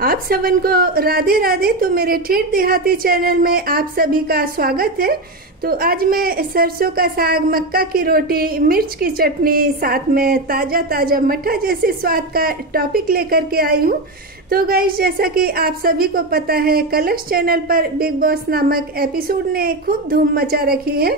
आप सबन को राधे राधे। तो मेरे ठेठ देहाती चैनल में आप सभी का स्वागत है। तो आज मैं सरसों का साग, मक्का की रोटी, मिर्च की चटनी, साथ में ताजा ताजा मठा जैसे स्वाद का टॉपिक लेकर के आई हूँ। तो गाइस, जैसा कि आप सभी को पता है, कलर्स चैनल पर बिग बॉस नामक एपिसोड ने खूब धूम मचा रखी है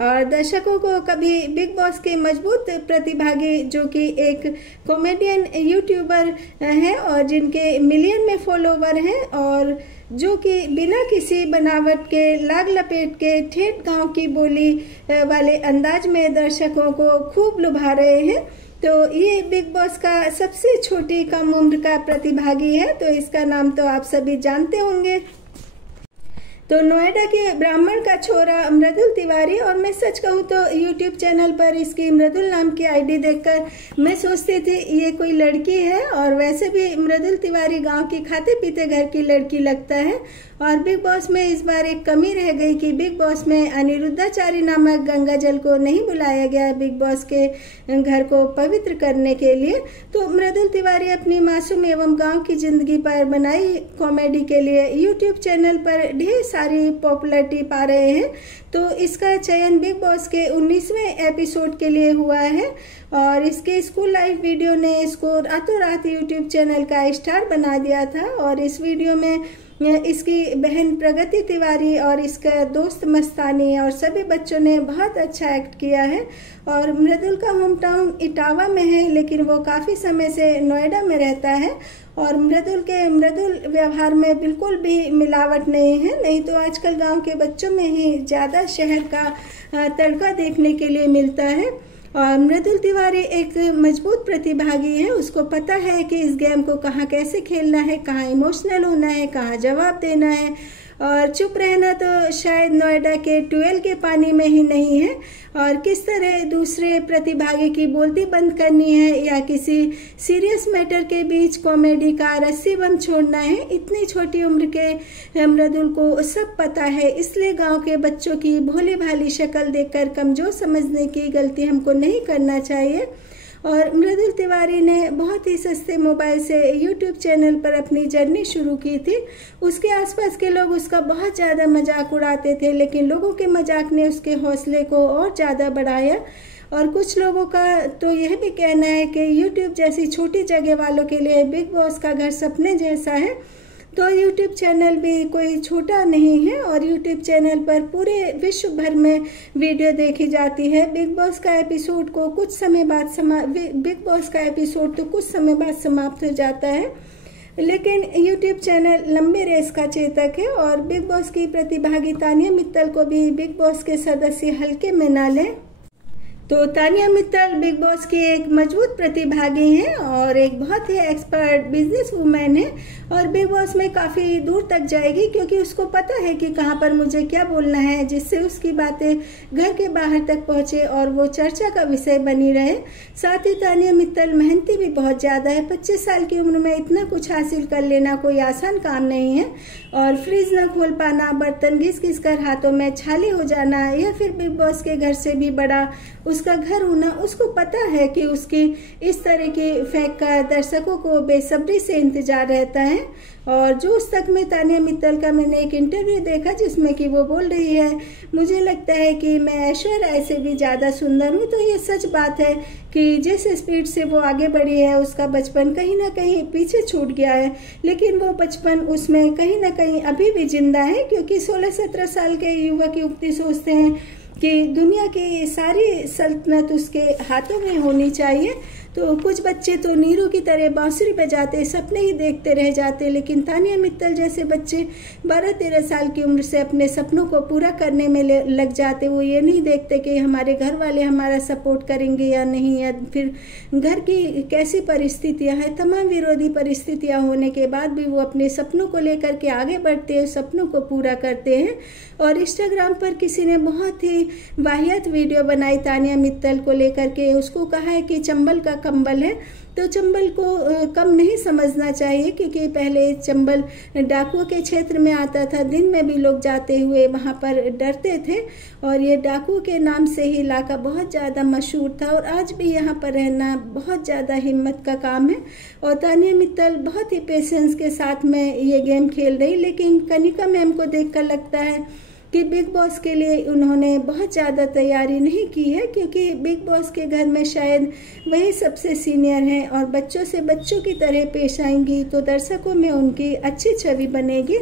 और दर्शकों को कभी बिग बॉस के मजबूत प्रतिभागी, जो कि एक कॉमेडियन यूट्यूबर है और जिनके मिलियन में फॉलोवर हैं और जो कि बिना किसी बनावट के, लाग लपेट के, ठेठ गांव की बोली वाले अंदाज में दर्शकों को खूब लुभा रहे हैं। तो ये बिग बॉस का सबसे छोटी कम उम्र का प्रतिभागी है। तो इसका नाम तो आप सभी जानते होंगे। तो नोएडा के ब्राह्मण का छोरा मृदुल तिवारी, और मैं सच कहूँ तो यूट्यूब चैनल पर इसकी मृदुल नाम की आईडी देखकर मैं सोचती थी ये कोई लड़की है, और वैसे भी मृदुल तिवारी गांव की खाते पीते घर की लड़की लगता है। और बिग बॉस में इस बार एक कमी रह गई कि बिग बॉस में अनिरुद्धाचारी नामक गंगा जल को नहीं बुलाया गया बिग बॉस के घर को पवित्र करने के लिए। तो मृदुल तिवारी अपनी मासूम एवं गांव की जिंदगी पर बनाई कॉमेडी के लिए यूट्यूब चैनल पर ढेर सारी पॉपुलैरिटी पा रहे हैं। तो इसका चयन बिग बॉस के 19वें एपिसोड के लिए हुआ है और इसके स्कूल लाइव वीडियो ने इसको रातों रात यूट्यूब चैनल का स्टार बना दिया था। और इस वीडियो में इसकी बहन प्रगति तिवारी और इसका दोस्त मस्तानी और सभी बच्चों ने बहुत अच्छा एक्ट किया है। और मृदुल का होम टाउन इटावा में है, लेकिन वो काफी समय से नोएडा में रहता है। और मृदुल व्यवहार में बिल्कुल भी मिलावट नहीं है, नहीं तो आजकल गांव के बच्चों में ही ज्यादा शहर का तड़का देखने के लिए मिलता है। और मृदुल तिवारी एक मजबूत प्रतिभागी है। उसको पता है कि इस गेम को कहाँ कैसे खेलना है, कहाँ इमोशनल होना है, कहाँ जवाब देना है, और चुप रहना तो शायद नोएडा के ट्यूबवेल के पानी में ही नहीं है। और किस तरह दूसरे प्रतिभागी की बोलती बंद करनी है या किसी सीरियस मैटर के बीच कॉमेडी का रस्सी बंद छोड़ना है, इतनी छोटी उम्र के मृदुल को सब पता है। इसलिए गांव के बच्चों की भोली भाली शक्ल देखकर कमजोर समझने की गलती हमको नहीं करना चाहिए। और मृदुल तिवारी ने बहुत ही सस्ते मोबाइल से यूट्यूब चैनल पर अपनी जर्नी शुरू की थी। उसके आसपास के लोग उसका बहुत ज़्यादा मजाक उड़ाते थे, लेकिन लोगों के मजाक ने उसके हौसले को और ज़्यादा बढ़ाया। और कुछ लोगों का तो यह भी कहना है कि यूट्यूब जैसी छोटी जगह वालों के लिए बिग बॉस का घर सपने जैसा है। तो यूट्यूब चैनल भी कोई छोटा नहीं है और यूट्यूब चैनल पर पूरे विश्व भर में वीडियो देखी जाती है। बिग बॉस का एपिसोड कुछ समय बाद समाप्त हो जाता है, लेकिन यूट्यूब चैनल लंबे रेस का चेतक है। और बिग बॉस की प्रतिभागी तानिया मित्तल को भी बिग बॉस के सदस्य हल्के में न लें। तो तानिया मित्तल बिग बॉस की एक मजबूत प्रतिभागी हैं और एक बहुत ही एक्सपर्ट बिजनेस वूमेन है और बिग बॉस में काफी दूर तक जाएगी, क्योंकि उसको पता है कि कहां पर मुझे क्या बोलना है जिससे उसकी बातें घर के बाहर तक पहुंचे और वो चर्चा का विषय बनी रहे। साथ ही तानिया मित्तल मेहनती भी बहुत ज्यादा है। 25 साल की उम्र में इतना कुछ हासिल कर लेना कोई आसान काम नहीं है। और फ्रिज न खोल पाना, बर्तन घिस घिस कर हाथों में छाले हो जाना, या फिर बिग बॉस के घर से भी बड़ा उसका घर होना, उसको पता है कि उसकी इस तरह की फेंक का दर्शकों को बेसब्री से इंतजार रहता है। और जो उस तक में तानिया मित्तल का मैंने एक इंटरव्यू देखा जिसमें कि वो बोल रही है, मुझे लगता है कि मैं ऐश्वर्या राय से भी ज्यादा सुंदर हूँ। तो ये सच बात है कि जिस स्पीड से वो आगे बढ़ी है, उसका बचपन कहीं ना कहीं पीछे छूट गया है, लेकिन वो बचपन उसमें कहीं ना कहीं अभी भी जिंदा है, क्योंकि 16-17 साल के युवक युवती सोचते हैं कि दुनिया की सारी सल्तनत उसके हाथों में होनी चाहिए। तो कुछ बच्चे तो नीरू की तरह बांसुरी बजाते, सपने ही देखते रह जाते, लेकिन तानिया मित्तल जैसे बच्चे 12-13 साल की उम्र से अपने सपनों को पूरा करने में लग जाते। वो ये नहीं देखते कि हमारे घर वाले हमारा सपोर्ट करेंगे या नहीं, या फिर घर की कैसी परिस्थितियां हैं। तमाम विरोधी परिस्थितियां होने के बाद भी वो अपने सपनों को लेकर के आगे बढ़ते हैं, सपनों को पूरा करते हैं। और इंस्टाग्राम पर किसी ने बहुत ही वाहियात वीडियो बनाई तानिया मित्तल को लेकर के। उसको कहा है कि चंबल का कंबल है। तो चंबल को कम नहीं समझना चाहिए, क्योंकि पहले चंबल डाकुओं के क्षेत्र में आता था। दिन में भी लोग जाते हुए वहाँ पर डरते थे और ये डाकुओं के नाम से ही इलाका बहुत ज़्यादा मशहूर था। और आज भी यहाँ पर रहना बहुत ज़्यादा हिम्मत का काम है। और तानिया मित्तल बहुत ही पेशेंस के साथ में ये गेम खेल रही, लेकिन कनिका मैम को देखकर लगता है कि बिग बॉस के लिए उन्होंने बहुत ज़्यादा तैयारी नहीं की है, क्योंकि बिग बॉस के घर में शायद वही सबसे सीनियर हैं और बच्चों से बच्चों की तरह पेश आएंगी तो दर्शकों में उनकी अच्छी छवि बनेगी।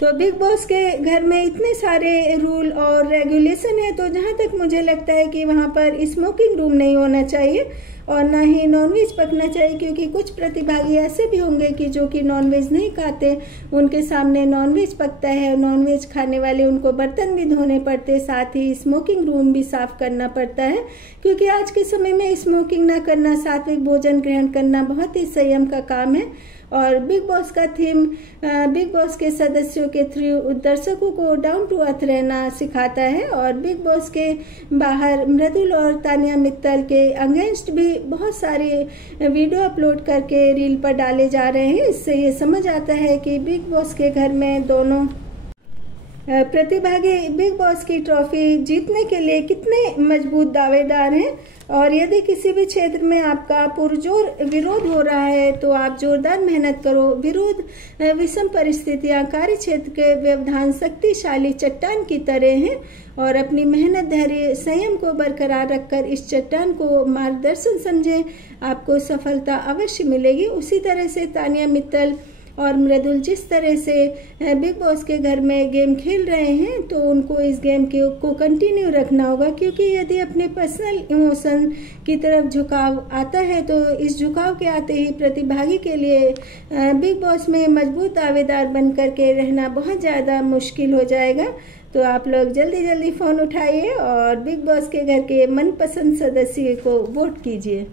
तो बिग बॉस के घर में इतने सारे रूल और रेगुलेशन है, तो जहाँ तक मुझे लगता है कि वहाँ पर स्मोकिंग रूम नहीं होना चाहिए और ना ही नॉनवेज पकना चाहिए, क्योंकि कुछ प्रतिभागी ऐसे भी होंगे कि जो कि नॉनवेज नहीं खाते, उनके सामने नॉनवेज पकता है। नॉनवेज खाने वाले उनको बर्तन भी धोने पड़ते, साथ ही स्मोकिंग रूम भी साफ करना पड़ता है, क्योंकि आज के समय में स्मोकिंग ना करना, सात्विक भोजन ग्रहण करना बहुत ही संयम का काम है। और बिग बॉस का थीम बिग बॉस के सदस्यों के थ्रू दर्शकों को डाउन टू अर्थ रहना सिखाता है। और बिग बॉस के बाहर मृदुल और तानिया मित्तल के अगेंस्ट भी बहुत सारे वीडियो अपलोड करके रील पर डाले जा रहे हैं। इससे ये समझ आता है कि बिग बॉस के घर में दोनों प्रतिभागी बिग बॉस की ट्रॉफी जीतने के लिए कितने मजबूत दावेदार हैं। और यदि किसी भी क्षेत्र में आपका पुरजोर विरोध हो रहा है तो आप जोरदार मेहनत करो। विरोध विषम परिस्थितियां कार्य क्षेत्र के व्यवधान शक्तिशाली चट्टान की तरह हैं और अपनी मेहनत, धैर्य, संयम को बरकरार रखकर इस चट्टान को मार्गदर्शन समझें, आपको सफलता अवश्य मिलेगी। उसी तरह से तानिया मित्तल और मृदुल जिस तरह से बिग बॉस के घर में गेम खेल रहे हैं, तो उनको इस गेम को कंटिन्यू रखना होगा, क्योंकि यदि अपने पर्सनल इमोशन की तरफ झुकाव आता है तो इस झुकाव के आते ही प्रतिभागी के लिए बिग बॉस में मजबूत दावेदार बन करके रहना बहुत ज़्यादा मुश्किल हो जाएगा। तो आप लोग जल्दी जल्दी फ़ोन उठाइए और बिग बॉस के घर के मनपसंद सदस्य को वोट कीजिए।